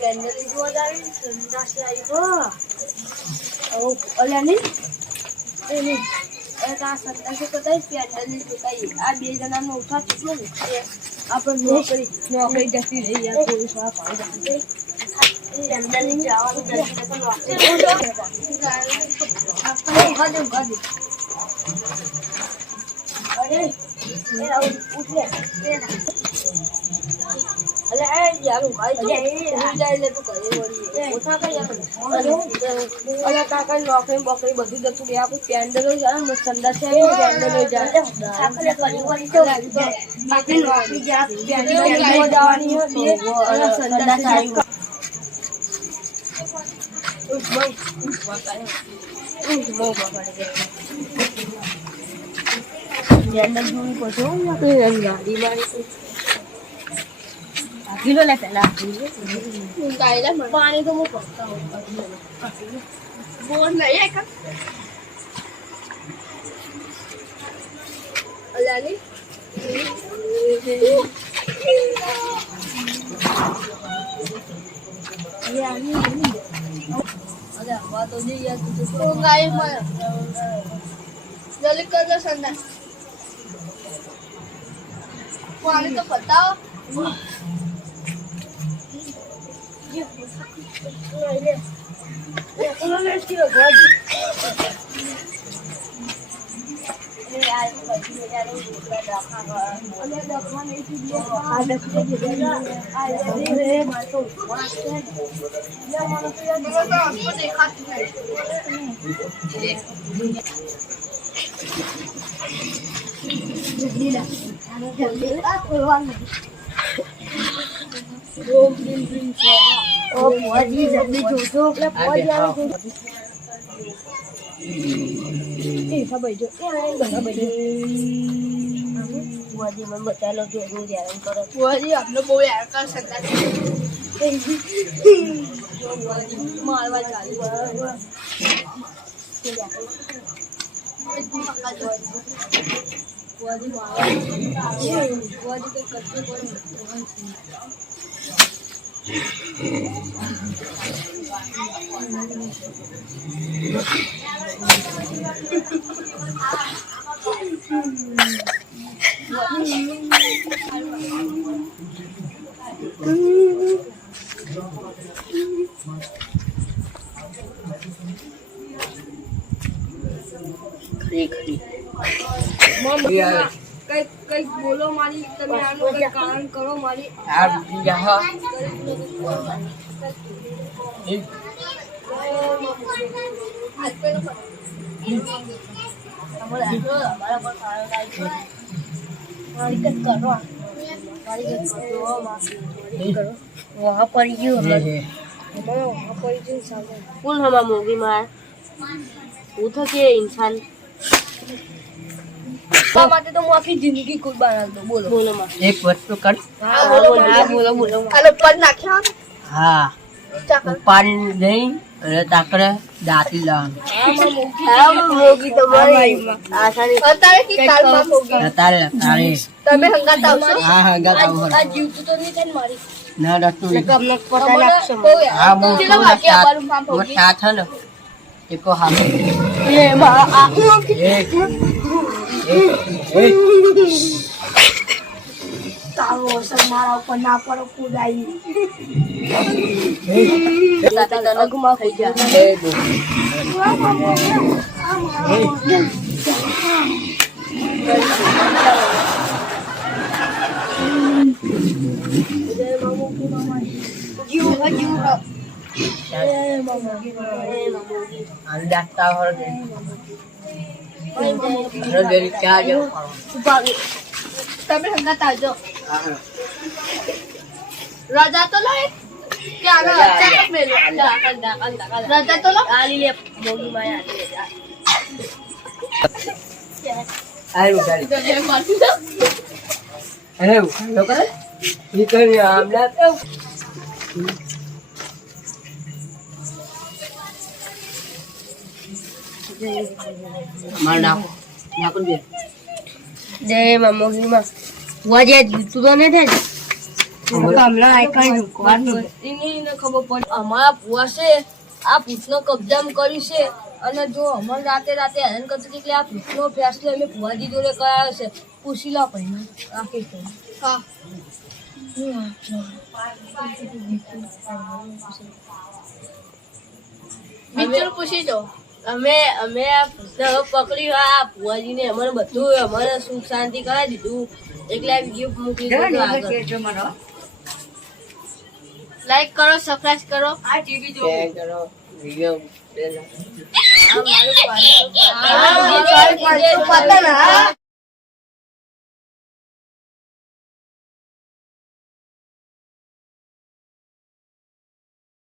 Candle જોવા જાવી સંદાસ આવી ઓ ઓલાની એની આ સંદાસ તો કઈ કેન્ડલ તો કઈ આ બે જણાનો ઉઠા કેટલો ને આપણે નોકરી જતી રહી યાર પોલીસ વાળા પાડી જતી કેન્ડલ ની જવાનું જલ્દી તો આપણે ગાડી અરે એ ઉઠ લે અલે આ યારું ભાઈ તો જાય લે તું કરે વળી ઓછા કઈ અલે કાકા નોકરી બોકરી બધું જતું રે આપણે કેન્ડલો જાય ને સંદાસ આવી કેન્ડલો જાય આપણે કરી વળી તો આપણે નોકરી જા કેન્ડલો જવાની હો બે અને સંદાસ આવી ઉસ ભાઈ મો બગાડે કેન્ડલ જોઈ પછો આપણે ગાડી મારી किलो ले पहला पानी तो वो पड़ता होगा बोल नहीं है का अलाली ये आनी अरे हवा तो नहीं यार तुझे तो गाय मर जल्दी कर दो संदा पानी तो बताओ Oh, buaji jadi jodoh, lah buaji yang jodoh. Sabar jo, sabar jo. Buaji membaca lo jodoh dia yang kau. Buaji अपने बोले यार का सकता है. Buaji माल वाल चालू. बुआजी बुआजी के कच्चे कोई खरी कई बोलो मारी तमे आनो कई कारण करो मारी यार यहां हमारा पर सारा मारी करो वहां पर यू हमारा वहां पर जो सामने कौन हमारा मूवी मार उठो के इंसान માટે તો હું આખી જિંદગી કુરબાન આલતો બોલો બોલો માં એક વસ્તુ કર હા બોલો બોલો આલો પર નાખ્યા હા પાણી નહીં અને તાકરે દાતી લાવ હા મોગી તમારી આસાની અત્યારે કે કાલમાં મોગી અત્યારે તમે હંગાત આવશો હા હંગાત આવો આ જીવતું તો નહીં થાય મારી ના ડટતું નહીં કમને પતા લાગશે હા મો સાથ ને એકો હા એ માં આ તારો અસર મારા ઉપર ના પડો કુદાઈ અગમાં થઈ જાય તમે હંગાત આવજો. રજા તો લો એક કે આગળ અચાનક મેલો રજા તો લો આલી લે બોગી માં આયો ગાડી અરે ઉખાડો કરે ઈ કરી આમલા તો માર નાખો નાખો દે જય મમ્મી માં વાજે તું તો ને થાય કમલા આઈકન કોણ એને ખબર પડી અમારા પુઆ છે આ પૂછનો કબજામાં કર્યું છે અને જો અમર રાતે હેરાન કરતી હતી કે આ પૂછનો ફેસલો અમે પુઆજી જોડે કરાયો છે પૂછી લો પહેલા રાખી તો હા મિત્ર પૂછી જો અમે આ પૂછને પકડી આ પુઆજીને અમારે બધું અમારે સુખ શાંતિ કરાવી દીધું એટલે આ વિડીયો મોકલી દીધો આગળ લાઈક કરો સબસ્ક્રાઇબ કરો આ ટીવી જો શેર કરો વિડિયો આ મારું